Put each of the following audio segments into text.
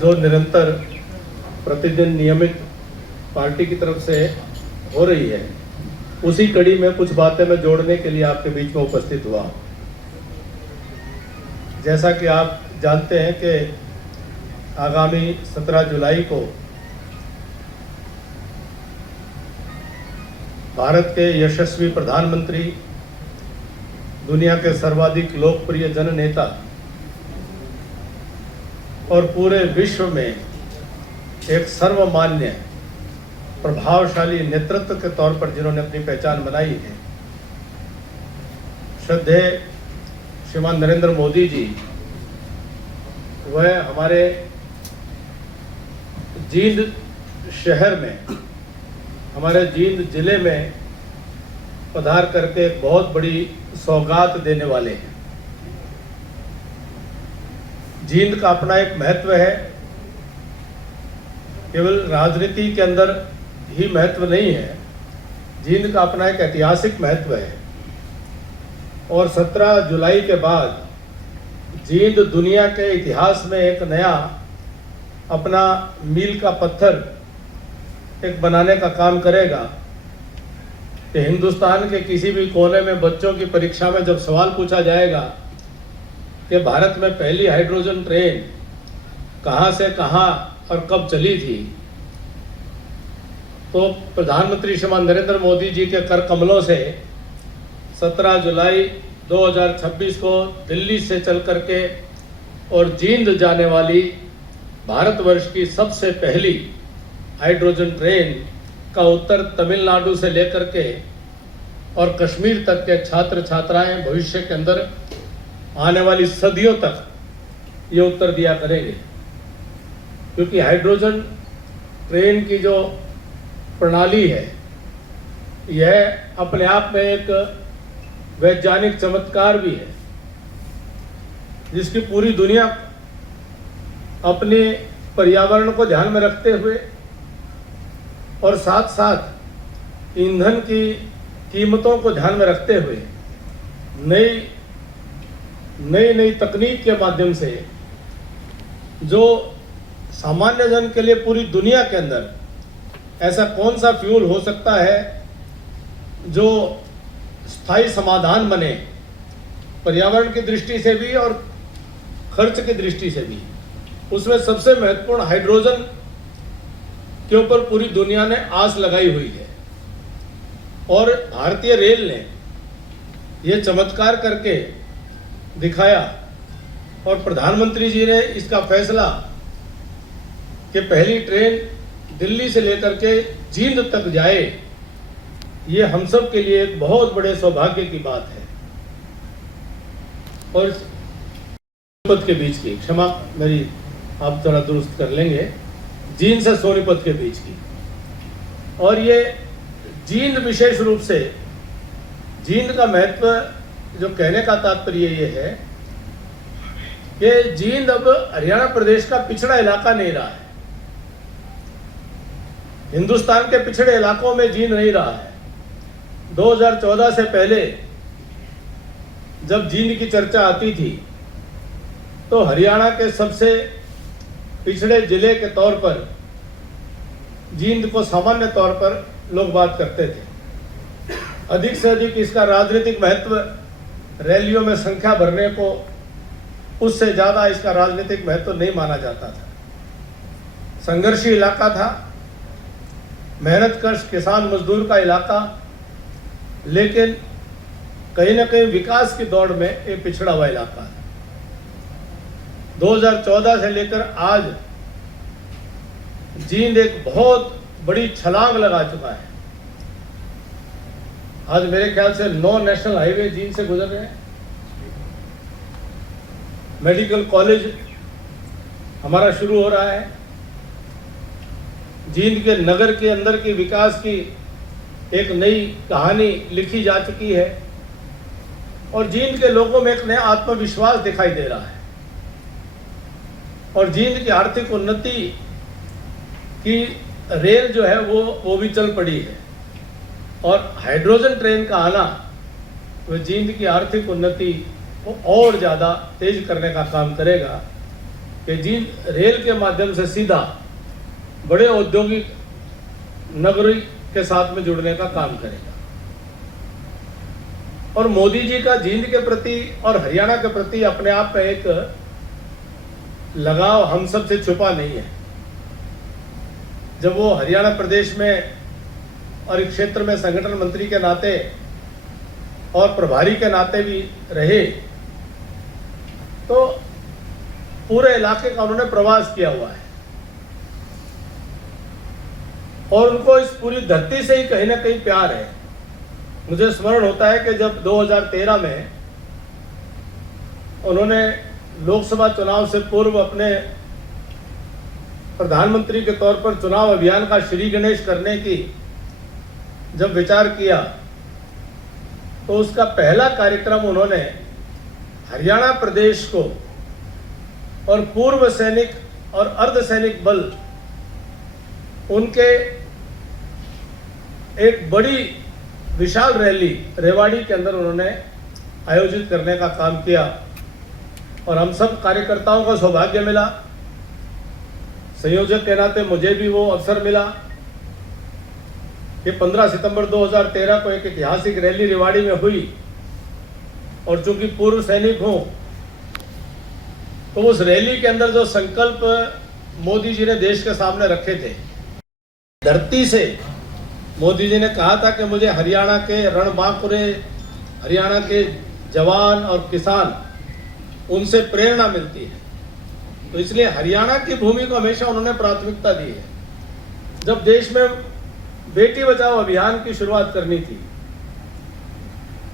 जो निरंतर प्रतिदिन नियमित पार्टी की तरफ से हो रही है, उसी कड़ी में कुछ बातें मैं जोड़ने के लिए आपके बीच में उपस्थित हुआ। जैसा कि आप जानते हैं कि आगामी 17 जुलाई को भारत के यशस्वी प्रधानमंत्री, दुनिया के सर्वाधिक लोकप्रिय जननेता और पूरे विश्व में एक सर्वमान्य प्रभावशाली नेतृत्व के तौर पर जिन्होंने अपनी पहचान बनाई है, श्रद्धेय श्रीमान नरेंद्र मोदी जी, वह हमारे जींद शहर में, हमारे जींद जिले में पधार करके एक बहुत बड़ी सौगात देने वाले हैं। जींद का अपना एक महत्व है, केवल राजनीति के अंदर ही महत्व नहीं है, जींद का अपना एक ऐतिहासिक महत्व है। और 17 जुलाई के बाद जींद दुनिया के इतिहास में एक नया अपना मील का पत्थर एक बनाने का काम करेगा कि हिंदुस्तान के किसी भी कोने में बच्चों की परीक्षा में जब सवाल पूछा जाएगा कि भारत में पहली हाइड्रोजन ट्रेन कहाँ से कहाँ और कब चली थी, तो प्रधानमंत्री श्रीमान नरेंद्र मोदी जी के कर कमलों से 17 जुलाई 2026 को दिल्ली से चल करके और जींद जाने वाली भारतवर्ष की सबसे पहली हाइड्रोजन ट्रेन का उत्तर तमिलनाडु से लेकर के और कश्मीर तक के छात्र छात्राएं भविष्य के अंदर आने वाली सदियों तक ये उत्तर दिया करेंगे। क्योंकि हाइड्रोजन ट्रेन की जो प्रणाली है, यह अपने आप में एक वैज्ञानिक चमत्कार भी है, जिसकी पूरी दुनिया अपने पर्यावरण को ध्यान में रखते हुए और साथ साथ ईंधन की कीमतों को ध्यान में रखते हुए नई तकनीक के माध्यम से जो सामान्य जन के लिए पूरी दुनिया के अंदर ऐसा कौन सा फ्यूल हो सकता है जो स्थायी समाधान बने, पर्यावरण की दृष्टि से भी और खर्च की दृष्टि से भी, उसमें सबसे महत्वपूर्ण हाइड्रोजन के ऊपर पूरी दुनिया ने आस लगाई हुई है। और भारतीय रेल ने यह चमत्कार करके दिखाया और प्रधानमंत्री जी ने इसका फैसला कि पहली ट्रेन दिल्ली से लेकर के जींद तक जाए, ये हम सब के लिए एक बहुत बड़े सौभाग्य की बात है। और सोनीपत के बीच की, क्षमा मेरी, आप थोड़ा दुरुस्त कर लेंगे, जींद से सोनीपत के बीच की। और ये जींद विशेष रूप से, जींद का महत्व जो कहने का तात्पर्य ये है कि जींद अब हरियाणा प्रदेश का पिछड़ा इलाका नहीं रहा है, हिंदुस्तान के पिछड़े इलाकों में जींद नहीं रहा है। 2014 से पहले जब जींद की चर्चा आती थी तो हरियाणा के सबसे पिछड़े जिले के तौर पर जींद को सामान्य तौर पर लोग बात करते थे। अधिक से अधिक इसका राजनीतिक महत्व, रैलियों में संख्या भरने को, उससे ज़्यादा इसका राजनीतिक महत्व नहीं माना जाता था। संघर्षी इलाका था, मेहनतकश किसान मजदूर का इलाका, लेकिन कहीं ना कहीं विकास की दौड़ में ये पिछड़ा हुआ इलाका है। 2014 से लेकर आज जींद एक बहुत बड़ी छलांग लगा चुका है। आज मेरे ख्याल से 9 नेशनल हाईवे जींद से गुजर रहे हैं। मेडिकल कॉलेज हमारा शुरू हो रहा है। जींद के नगर के अंदर की विकास की एक नई कहानी लिखी जा चुकी है और जींद के लोगों में एक नया आत्मविश्वास दिखाई दे रहा है। और जींद की आर्थिक उन्नति की रेल जो है वो भी चल पड़ी है और हाइड्रोजन ट्रेन का आना वो जींद की आर्थिक उन्नति को और ज़्यादा तेज करने का काम करेगा। कि जिन रेल के माध्यम से सीधा बड़े औद्योगिक नगरी के साथ में जुड़ने का काम करेगा। और मोदी जी का जींद के प्रति और हरियाणा के प्रति अपने आप में एक लगाव हम सब से छुपा नहीं है। जब वो हरियाणा प्रदेश में और इस क्षेत्र में संगठन मंत्री के नाते और प्रभारी के नाते भी रहे, तो पूरे इलाके का उन्होंने प्रवास किया हुआ है और उनको इस पूरी धरती से ही कहीं ना कहीं प्यार है। मुझे स्मरण होता है कि जब 2013 में उन्होंने लोकसभा चुनाव से पूर्व अपने प्रधानमंत्री के तौर पर चुनाव अभियान का श्री गणेश करने की जब विचार किया, तो उसका पहला कार्यक्रम उन्होंने हरियाणा प्रदेश को और पूर्व सैनिक और अर्धसैनिक बल उनके एक बड़ी विशाल रैली रेवाड़ी के अंदर उन्होंने आयोजित करने का काम किया। और हम सब कार्यकर्ताओं को सौभाग्य मिला, संयोजक के नाते मुझे भी वो अवसर मिला कि 15 सितंबर 2013 को एक ऐतिहासिक रैली रेवाड़ी में हुई। और चूंकि पूर्व सैनिक हूं, तो उस रैली के अंदर जो संकल्प मोदी जी ने देश के सामने रखे थे, धरती से मोदी जी ने कहा था कि मुझे हरियाणा के रणबांकुरे, हरियाणा के जवान और किसान, उनसे प्रेरणा मिलती है। तो इसलिए हरियाणा की भूमि को हमेशा उन्होंने प्राथमिकता दी है। जब देश में बेटी बचाओ अभियान की शुरुआत करनी थी,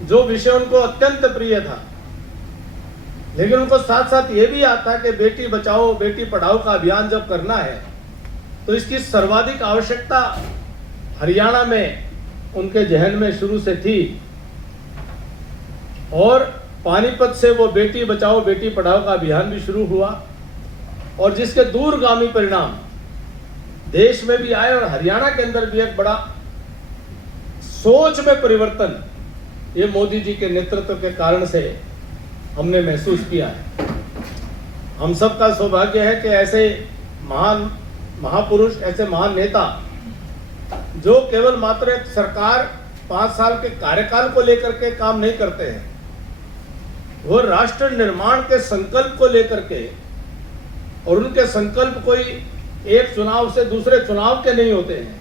जो विषय उनको अत्यंत प्रिय था, लेकिन उनको साथ साथ ये भी आता कि बेटी बचाओ बेटी पढ़ाओ का अभियान जब करना है, तो इसकी सर्वाधिक आवश्यकता हरियाणा में उनके जहन में शुरू से थी। और पानीपत से वो बेटी बचाओ बेटी पढ़ाओ का अभियान भी शुरू हुआ और जिसके दूरगामी परिणाम देश में भी आए और हरियाणा के अंदर भी एक बड़ा सोच में परिवर्तन ये मोदी जी के नेतृत्व के कारण से हमने महसूस किया है। हम सब का सौभाग्य है कि ऐसे महान महापुरुष, ऐसे महान नेता जो केवल मात्र एक सरकार 5 साल के कार्यकाल को लेकर के काम नहीं करते हैं, वो राष्ट्र निर्माण के संकल्प को लेकर के, और उनके संकल्प कोई एक चुनाव से दूसरे चुनाव के नहीं होते हैं।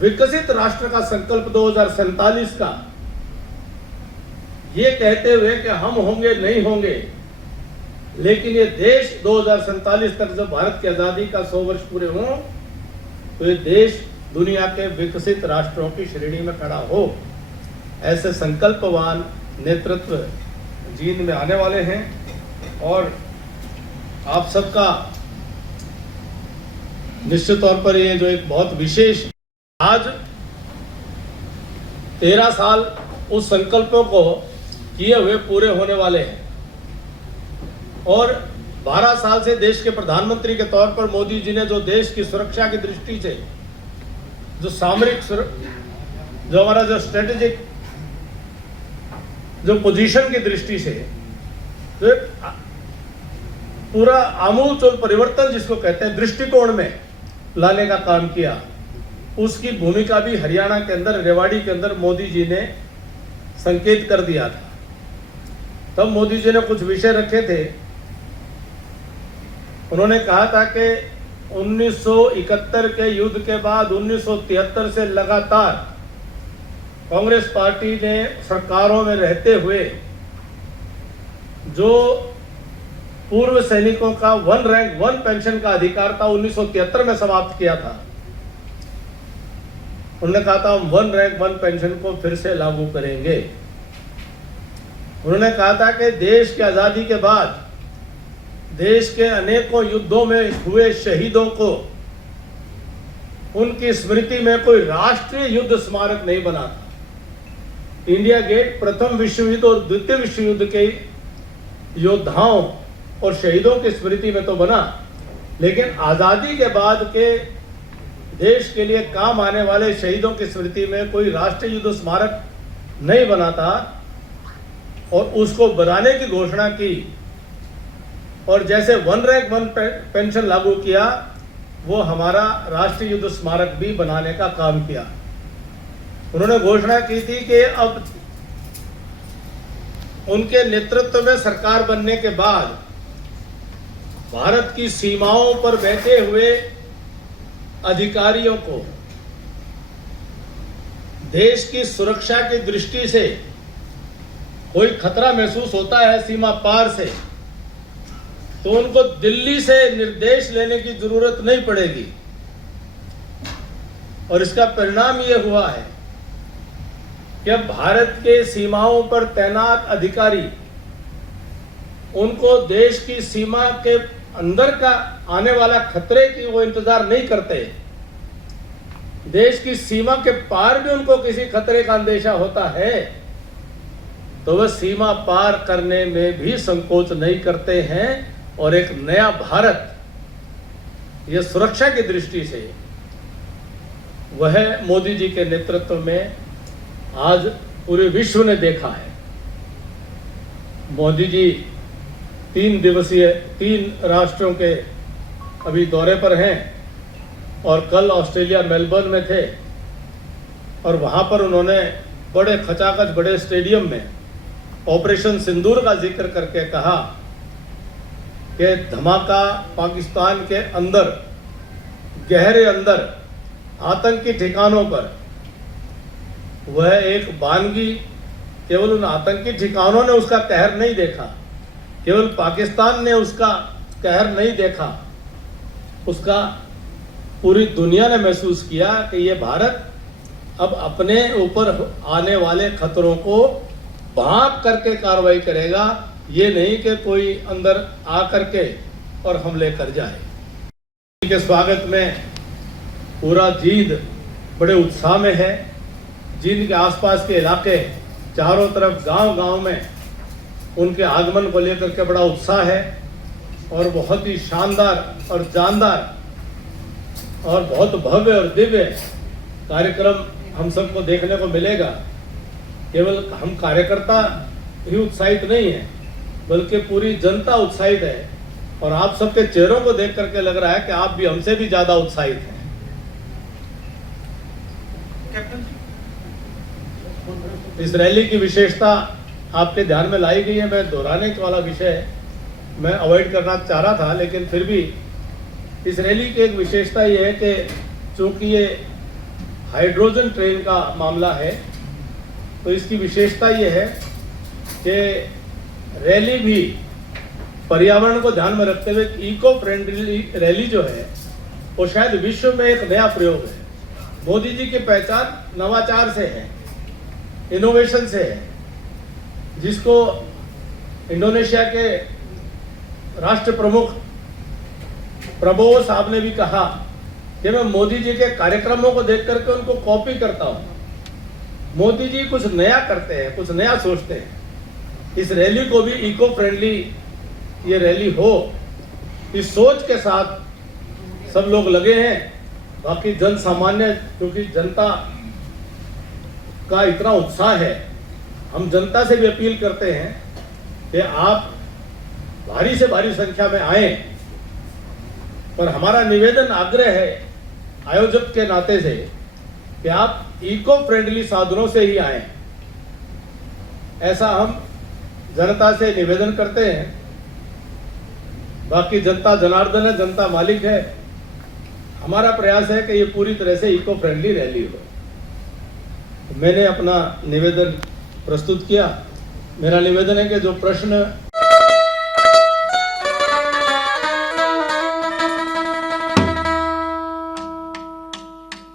विकसित राष्ट्र का संकल्प 2047 का, ये कहते हुए कि हम होंगे नहीं होंगे, लेकिन ये देश 2047 तक जब भारत की आजादी का 100 वर्ष पूरे हों, तो ये देश दुनिया के विकसित राष्ट्रों की श्रेणी में खड़ा हो। ऐसे संकल्पवान नेतृत्व जींद में आने वाले हैं। और आप सबका निश्चित तौर पर ये जो एक बहुत विशेष, आज 13 साल उस संकल्पों को किए हुए पूरे होने वाले हैं और 12 साल से देश के प्रधानमंत्री के तौर पर मोदी जी ने जो देश की सुरक्षा की दृष्टि से, जो सामरिक, जो हमारा जो स्ट्रेटेजिक जो पोजीशन की दृष्टि से जो पूरा आमूलचूल परिवर्तन जिसको कहते हैं दृष्टिकोण में लाने का काम किया, उसकी भूमिका भी हरियाणा के अंदर, रेवाड़ी के अंदर मोदी जी ने संकेत कर दिया था। तब मोदी जी ने कुछ विषय रखे थे। उन्होंने कहा था कि 1971 के युद्ध के बाद 1973 से लगातार कांग्रेस पार्टी ने सरकारों में रहते हुए जो पूर्व सैनिकों का 1 रैंक 1 पेंशन का अधिकार था 1973 में समाप्त किया था। उन्होंने कहा था हम 1 रैंक 1 पेंशन को फिर से लागू करेंगे। उन्होंने कहा था कि देश की आजादी के बाद देश के अनेकों युद्धों में हुए शहीदों को उनकी स्मृति में कोई राष्ट्रीय युद्ध स्मारक नहीं बना था। इंडिया गेट प्रथम विश्व युद्ध और द्वितीय विश्व युद्ध के योद्धाओं और शहीदों की स्मृति में तो बना, लेकिन आजादी के बाद के देश के लिए काम आने वाले शहीदों की स्मृति में कोई राष्ट्रीय युद्ध स्मारक नहीं बना था। और उसको बनाने की घोषणा की और जैसे वन रैंक वन पेंशन लागू किया, वो हमारा राष्ट्रीय युद्ध स्मारक भी बनाने का काम किया। उन्होंने घोषणा की थी कि अब उनके नेतृत्व में सरकार बनने के बाद भारत की सीमाओं पर बैठे हुए अधिकारियों को देश की सुरक्षा की दृष्टि से कोई खतरा महसूस होता है सीमा पार से, तो उनको दिल्ली से निर्देश लेने की जरूरत नहीं पड़ेगी। और इसका परिणाम ये हुआ है कि अब भारत के सीमाओं पर तैनात अधिकारी उनको देश की सीमा के अंदर का आने वाला खतरे की वो इंतजार नहीं करते। देश की सीमा के पार भी उनको किसी खतरे का अंदेशा होता है तो वह सीमा पार करने में भी संकोच नहीं करते हैं। और एक नया भारत, यह सुरक्षा की दृष्टि से वह मोदी जी के नेतृत्व में आज पूरे विश्व ने देखा है। मोदी जी 3 राष्ट्रों के अभी दौरे पर हैं और कल ऑस्ट्रेलिया मेलबर्न में थे और वहाँ पर उन्होंने बड़े खचाखच बड़े स्टेडियम में ऑपरेशन सिंदूर का जिक्र करके कहा कि धमाका पाकिस्तान के अंदर, गहरे अंदर आतंकी ठिकानों पर, वह एक बानगी, केवल उन आतंकी ठिकानों ने उसका कहर नहीं देखा, केवल पाकिस्तान ने उसका कहर नहीं देखा, उसका पूरी दुनिया ने महसूस किया कि ये भारत अब अपने ऊपर आने वाले खतरों को भांप करके कार्रवाई करेगा, ये नहीं कि कोई अंदर आकर के और हमले कर जाए। के स्वागत में पूरा जींद बड़े उत्साह में है। जींद के आसपास के इलाके चारों तरफ गांव-गांव में उनके आगमन को लेकर के बड़ा उत्साह है और बहुत ही शानदार और जानदार और बहुत भव्य और दिव्य कार्यक्रम हम सबको देखने को मिलेगा। केवल हम कार्यकर्ता ही उत्साहित नहीं है, बल्कि पूरी जनता उत्साहित है और आप सबके चेहरों को देख करके लग रहा है कि आप भी हमसे भी ज्यादा उत्साहित हैं। इस रैली की विशेषता आपके ध्यान में लाई गई है। मैं दोहराने वाला विषय मैं अवॉइड करना चाह रहा था, लेकिन फिर भी इस रैली की एक विशेषता ये है कि चूंकि ये हाइड्रोजन ट्रेन का मामला है, तो इसकी विशेषता ये है कि रैली भी पर्यावरण को ध्यान में रखते हुए इको फ्रेंडली रैली जो है वो शायद विश्व में एक नया प्रयोग है। मोदी जी की पहचान नवाचार से है, इनोवेशन से है, जिसको इंडोनेशिया के राष्ट्र प्रमुख प्रबोवो साहब ने भी कहा कि मैं मोदी जी के कार्यक्रमों को देख करके उनको कॉपी करता हूं। मोदी जी कुछ नया करते हैं, कुछ नया सोचते हैं। इस रैली को भी इको फ्रेंडली ये रैली हो, इस सोच के साथ सब लोग लगे हैं। बाकी जन सामान्य, क्योंकि जनता का इतना उत्साह है, हम जनता से भी अपील करते हैं कि आप भारी से भारी संख्या में आए। पर हमारा निवेदन आग्रह है आयोजक के नाते से कि आप इको फ्रेंडली साधनों से ही आए, ऐसा हम जनता से निवेदन करते हैं। बाकी जनता जनार्दन है, जनता मालिक है। हमारा प्रयास है कि ये पूरी तरह से इको फ्रेंडली रैली हो। मैंने अपना निवेदन प्रस्तुत किया। मेरा निवेदन है कि जो प्रश्न